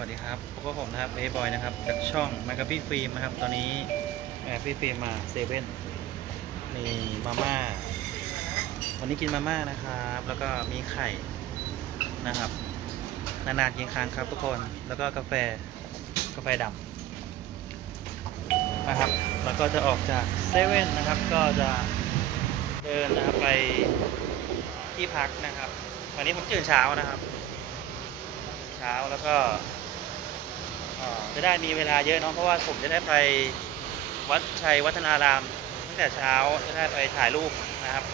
วัสดีครับพบกับผมนะครับเบบอยนะครับจากช่องแมากับพี่ฟิล์มนะครับ ตอนนี้แอบพี่ฟิล์มมาเซเว่นมีมาม่า วันนี้กินมาม่านะครับ แล้วก็มีไข่นะครับ นานๆกินครั้งครับทุกคน แล้วก็กาแฟ กาแฟดำนะครับ แล้วก็จะออกจากเซเว่นนะครับ ก็จะเดินนะครับไปที่พักนะครับ วันนี้ผมตื่นเช้านะครับเช้าแล้วก็ จะได้มีเวลาเยอะเนาะเพราะว่าผมจะได้ไปวัดชัยวัฒนารามตั้งแต่เช้าจะได้ไปถ่ายรูปนะครับ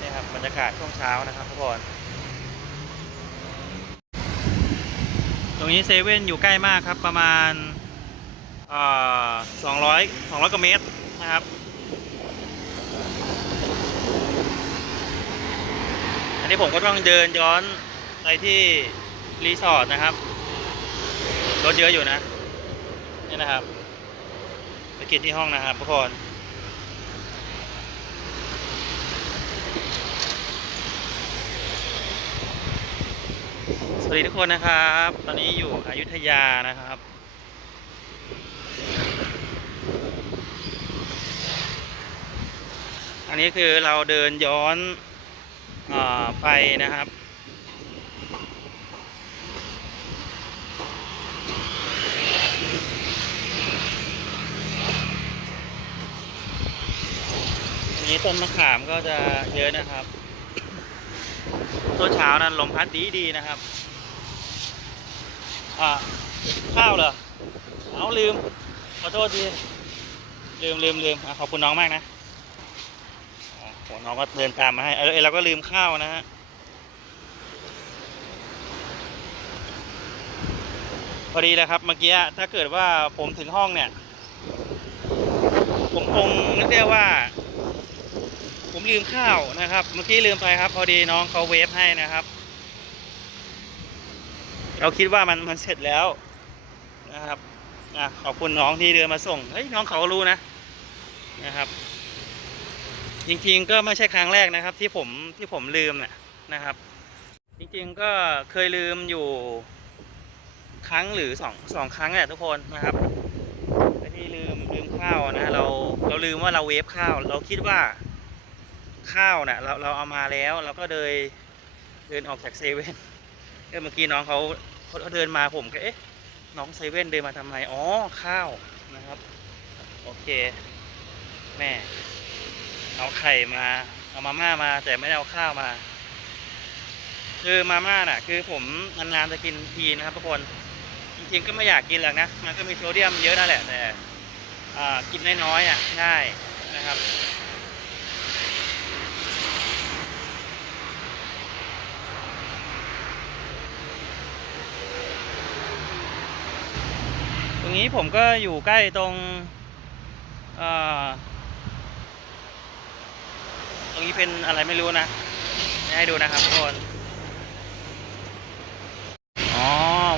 นี่ครับบรรยากาศช่วงเช้านะครับทุกคนตรงนี้เซเว่นอยู่ใกล้มากครับประมาณสองร้อยสองร้อยกว่าเมตรนะครับ อันนี้ผมก็ต้องเดินย้อน ไปที่รีสอร์ทนะครับ รถเยอะอยู่นะ นี่นะครับ ไปกินที่ห้องนะครับทุกคนสวัสดีทุกคนนะครับ ตอนนี้อยู่อยุธยานะครับ อันนี้คือเราเดินย้อนอไปนะครับ ต้นมะขามก็จะเยอะนะครับต้นเช้านั้นลมพัดดีดีนะครับ อ่าข้าวเหรอ เอาลืม ขอโทษที ลืมลืมลืมอะขอบคุณน้องมากนะอ๋อโหน้องก็เดินตามมาให้เออเราก็ลืมข้าวนะฮะพอดีเลยครับ เมื่อกี้ถ้าเกิดว่าผมถึงห้องเนี่ย ผมคงนึกได้ว่า ผมลืมข้าวนะครับ เมื่อกี้ลืมไปครับ พอดีน้องเขาเวฟให้นะครับ เราคิดว่ามันมันเสร็จแล้วนะครับอะขอบคุณน้องที่เดินมาส่งเฮ้ยน้องเขารู้นะนะครับ จริงๆก็ไม่ใช่ครั้งแรกนะครับ ที่ผมที่ผมลืมนะนะครับ จริงๆก็เคยลืมอยู่ครั้งหรือสองสองครั้งแหละทุกคนนะครับที่ลืมลืมข้าวนะเราเราลืมว่าเราเวฟข้าว เราคิดว่า ข้าวนะ่ะเราเราเอามาแล้วเราก็เลยเดินออกจากเซเว่นเออเมื่อกี้น้องเขาเขาเดินมาผมก็เอ๊ะน้องเซเว่นเดินมาทำไมอ๋อข้าวนะครับ โอเค แม่ เอาไข่มา เอามาม่ามาแต่ไม่ได้เอาข้าวมา คือมาม่าน่ะ คือผมนานๆจะกินทีนะครับทุกคนจริงๆก็ไม่อยากกินหรอกนะมันก็มีโซเดียมเยอะนั่นแหละแต่กินน้อยๆอะง่ายนะครับ ตรงนี้ผมก็อยู่ใกล้ตรงตรงนี้เป็นอะไรไม่รู้นะ ให้ดูนะครับทุกคน อ๋อ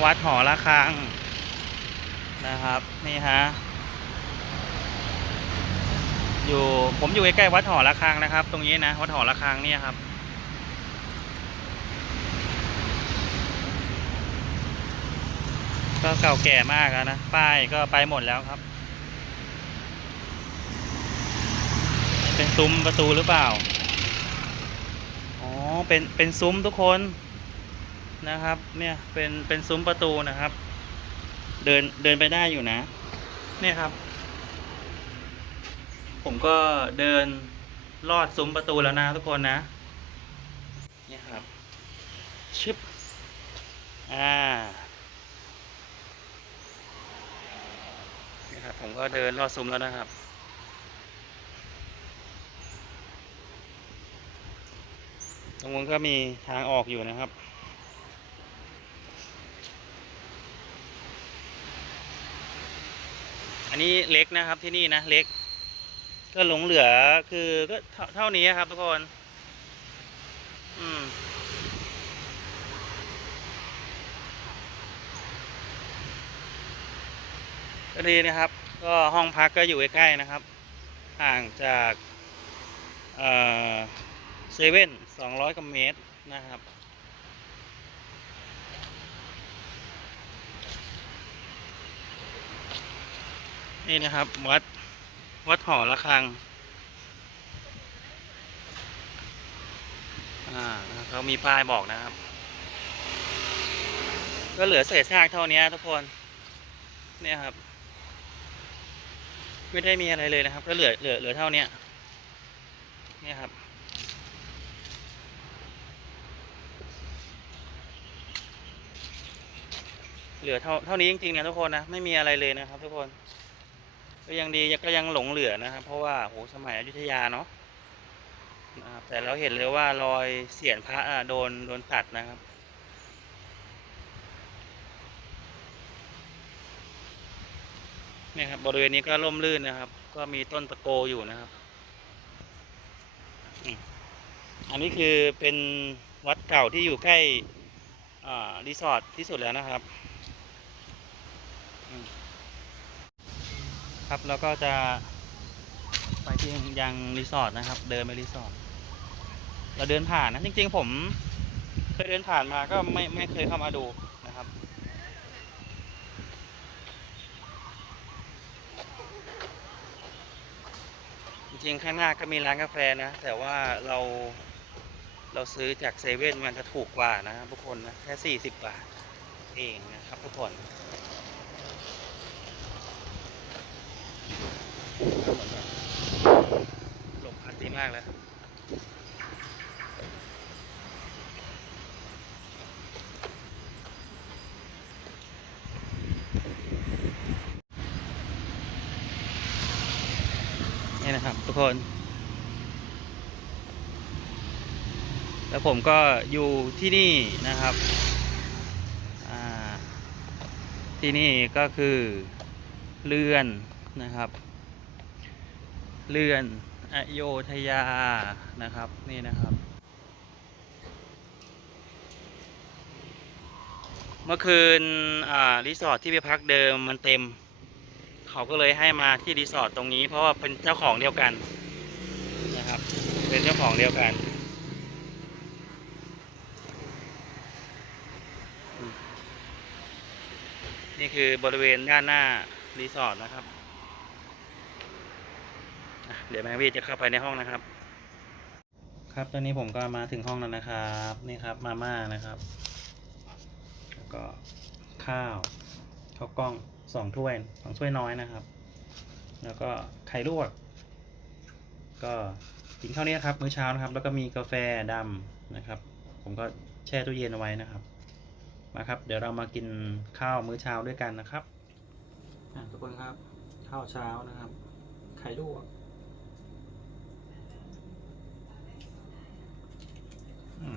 วัดหอระฆังนะครับ นี่ฮะ อยู่ผมอยู่ใกล้ๆวัดหอระฆังนะครับ ตรงนี้นะ วัดหอระฆังเนี่ยครับ ก็เก่าแก่มากแล้วนะ ป้ายก็ไปหมดแล้วครับ เป็นซุ้มประตูหรือเปล่า อ๋อ เป็น เป็นซุ้มทุกคนนะครับ เนี่ย เป็น เป็นซุ้มประตูนะครับ เดิน เดินไปได้อยู่นะ เนี่ยครับ ผมก็เดินลอดซุ้มประตูแล้วนะทุกคนนะ เนี่ยครับ ชึบ อ่า ครับผมก็เดินลอดซุ้มแล้วนะครับ ตรงนู้นก็มีทางออกอยู่นะครับอันนี้เล็กนะครับที่นี่นะเล็ก ก็หลงเหลือคือก็เท่าเท่านี้ครับทุกคน อืม ก็ดีนะครับ ก็ห้องพักก็อยู่ใกล้ๆนะครับ ห่างจากเซเว่นสองร้อยกเมตรนะครับ นี่นะครับ วัด วัดหอระฆังเขามีป้ายบอกนะครับ ก็เหลือเศษซากเท่านี้ทุกคน เนี่ยครับ ไม่ได้มีอะไรเลยนะครับก็เหลือเหลือเหลือเท่านี้นี่ครับ เหลือเท่าเท่านี้จริงๆนะทุกคนนะไม่มีอะไรเลยนะครับ ทุกคนก็ยังดีก็ยังหลงเหลือนะครับ เพราะว่าโหสมัยอยุธยาเนาะนะครับแต่เราเห็นเลยว่ารอยเสียนพระโดนโดนตัดนะครับ นี่ยครับบริเวณนี้ก็ร่มรื่นนะครับ ก็มีต้นตะโกอยู่นะครับ อันนี้คือเป็นวัดเก่าที่อยู่ใกล้รีสอร์ทที่สุดแล้วนะครับ ครับแล้วก็จะไปที่ยังรีสอร์ทนะครับ เดินไปรีสอร์ทเราเดินผ่านนะจริง ๆ ผมเคยเดินผ่านมาก็ไม่ไม่เคยเข้ามาดูนะค จริงๆ ข้างหน้าก็มีร้านกาแฟนะ แต่ว่าเราเราซื้อจากเซเว่นมันจะถูกกว่านะครับทุกคนนะ แค่สี่สิบบาทเองนะครับทุกคนหมือนแบบลมพัดดีมากเลยนี่นะครับ ทุกคน แล้วผมก็อยู่ที่นี่นะครับที่นี่ก็คือเรือนนะครับเรือนอโยธยานะครับนี่นะครับเมื่อคืนรีสอร์ทที่ไปพักเดิมมันเต็ม เขาก็เลยให้มาที่รีสอร์ทตรงนี้ เพราะว่าเป็นเจ้าของเดียวกันนะครับ เป็นเจ้าของเดียวกัน นี่คือบริเวณด้านหน้ารีสอร์ทนะครับ เดี๋ยวแมงวีจะเข้าไปในห้องนะครับ ครับตอนนี้ผมก็มาถึงห้องแล้วนะครับ นี่ครับมาม่านะครับ แล้วก็ข้าวข้าวกล้อง สองถ้วยสองถ้วยน้อยนะครับ แล้วก็ไข่ลวก ก็กินข้าวนี้ครับมื้อเช้านะครับ แล้วก็มีกาแฟดำนะครับ ผมก็แช่ตู้เย็นเอาไว้นะครับ มาครับ เดี๋ยวเรามากินข้าวมื้อเช้าด้วยกันนะครับอะทุกคนครับ ข้าวเช้านะครับ ไข่ลวกอืม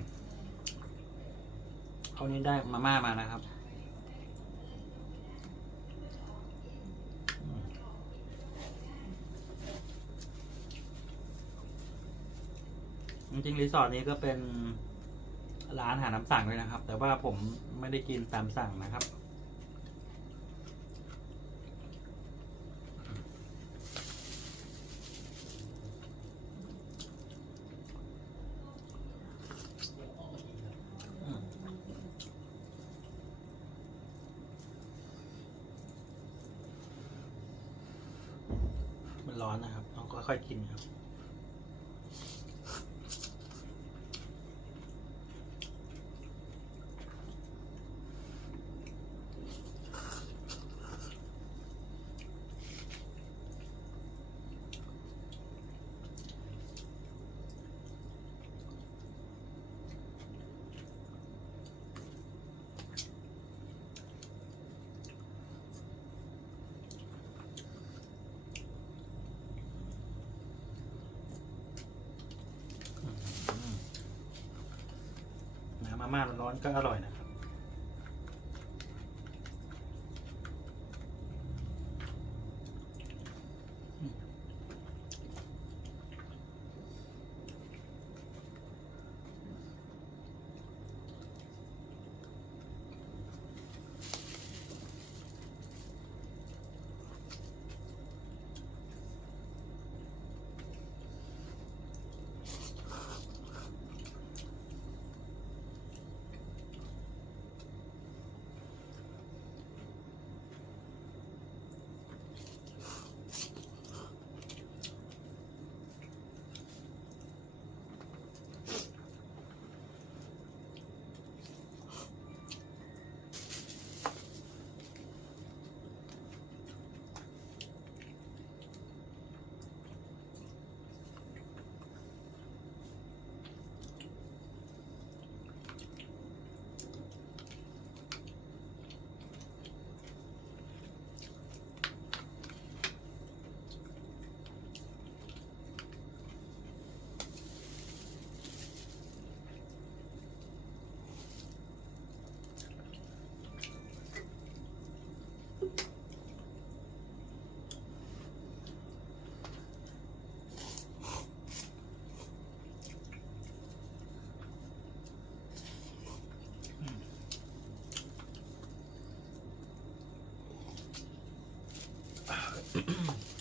เอานี้ได้มาม่ามานะครับอืมจ ริงๆรีสอร์ทนี้ก็เป็นร้านอาหารน้ำสั่งด้วยนะครับ แต่ว่าผมไม่ได้กินตามสั่งนะครับ มันร้อนนะครับต้องค่อยๆกินครับ มาม่าร้อนๆก็อร่อยนะ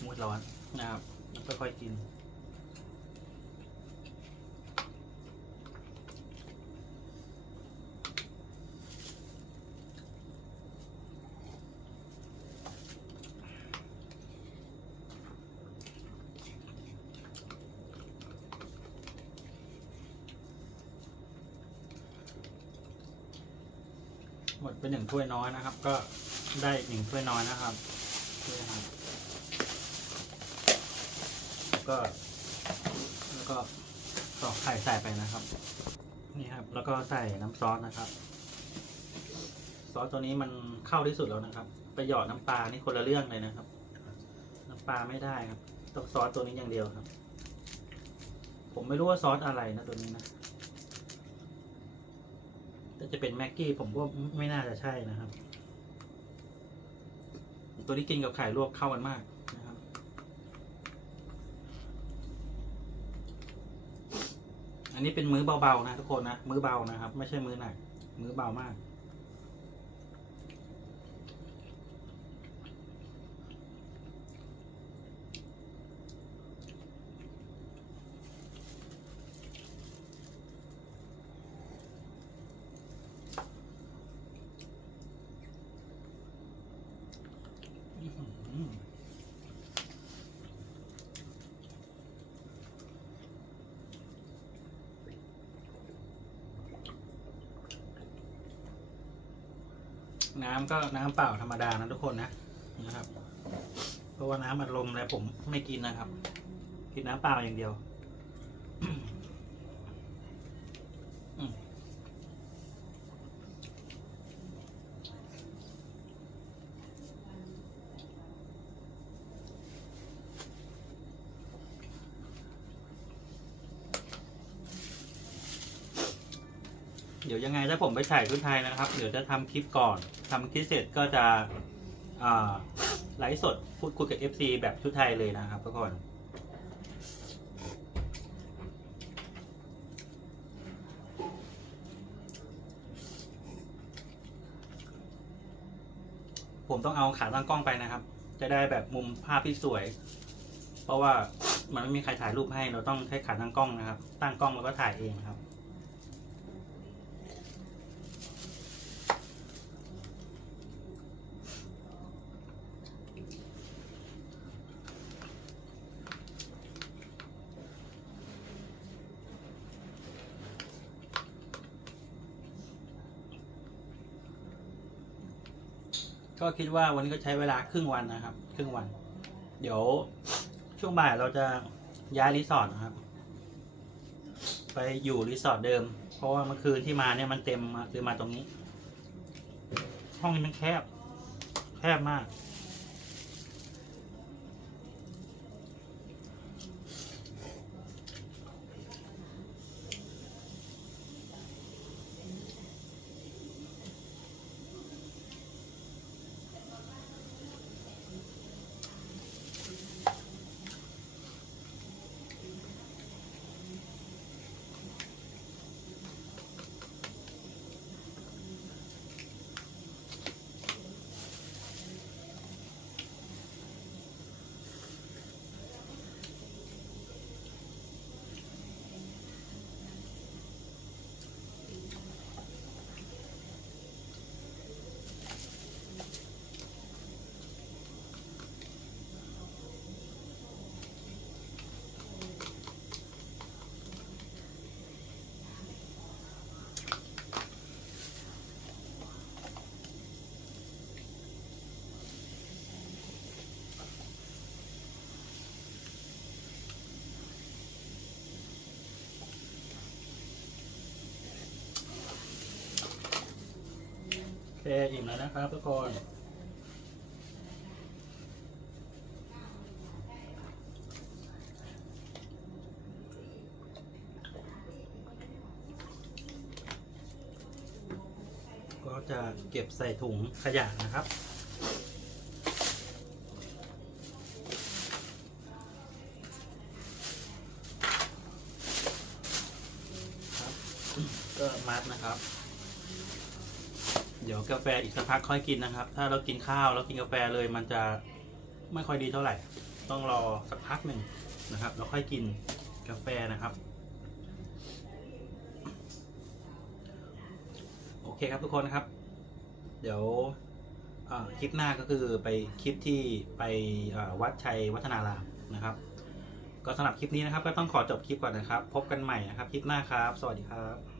มุดร้อนนะครับค่อยๆกินหมดไปหนึ่งถ้วยน้อยนะครับ ก็ได้หนึ่งถ้วยน้อยนะครับนี่นะครับแล้ว ก็ แล้วก็ตอกไข่ใส่ไปนะครับ นี่ครับ แล้วก็ใส่น้ำซอสนะครับ ซอสตัวนี้มันเข้าที่สุดแล้วนะครับ ไปหยอดน้ำปลานี่คนละเรื่องเลยนะครับ น้ำปลาไม่ได้ครับต้องซอสตัวนี้อย่างเดียวครับ ผมไม่รู้ว่าซอสอะไรนะตัวนี้นะถ้าจะเป็นแม็กกี้ผมก็ไม่น่าจะใช่นะครับ ตัวนี้กินกับไข่ลวกเข้ากันมากนะครับ อันนี้เป็นมื้อเบาๆนะทุกคนนะ มื้อเบานะครับ ไม่ใช่มื้อหนัก มื้อเบามาก อื้อหือ น้ำก็น้ำเปล่าธรรมดานะทุกคนนะนะครับ เพราะว่าน้ำอัดลมอะไรผมไม่กินนะครับ กินน้ำเปล่าอย่างเดียวเดี๋ยวยังไงถ้าผมไปถ่ายชุดไทยนะครับ เดี๋ยวจะทำคลิปก่อน ทำคลิปเสร็จก็จะไลฟ์สดพูดคุยกับ FC แบบชุดไทยเลยนะครับทุกคนผมต้องเอาขาตั้งกล้องไปนะครับ จะได้แบบมุมภาพที่สวย เพราะว่ามันไม่มีใครถ่ายรูปให้ เราต้องใช้ขาตั้งกล้องนะครับ ตั้งกล้องแล้วก็ถ่ายเองครับ ก็คิดว่าวันนี้ก็ใช้เวลาครึ่งวันนะครับ ครึ่งวัน เดี๋ยวช่วงบ่ายเราจะย้ายรีสอร์ทนะครับ ไปอยู่รีสอร์ทเดิม เพราะว่าเมื่อคืนที่มาเนี่ยมันเต็มมาคือมาตรงนี้ ห้องนี้มันแคบ แคบมาก โอเคอิ่มแล้วนะครับทุกคนก็จะเก็บใส่ถุงขยะนะครับ ครับ ก็มัดนะครับ เดี๋ยวกาแฟอีกสักพักค่อยกินนะครับ ถ้าเรากินข้าวแล้วกินกาแฟเลยมันจะไม่ค่อยดีเท่าไหร่ ต้องรอสักพักหนึ่งนะครับแล้วค่อยกินกาแฟนะครับ โอเคครับทุกคนครับ เดี๋ยวคลิปหน้าก็คือไปคลิปที่ไปวัดชัยวัฒนารามนะครับ ก็สำหรับคลิปนี้นะครับ ก็ต้องขอจบคลิปก่อนนะครับ พบกันใหม่นะครับ คลิปหน้าครับ สวัสดีครับ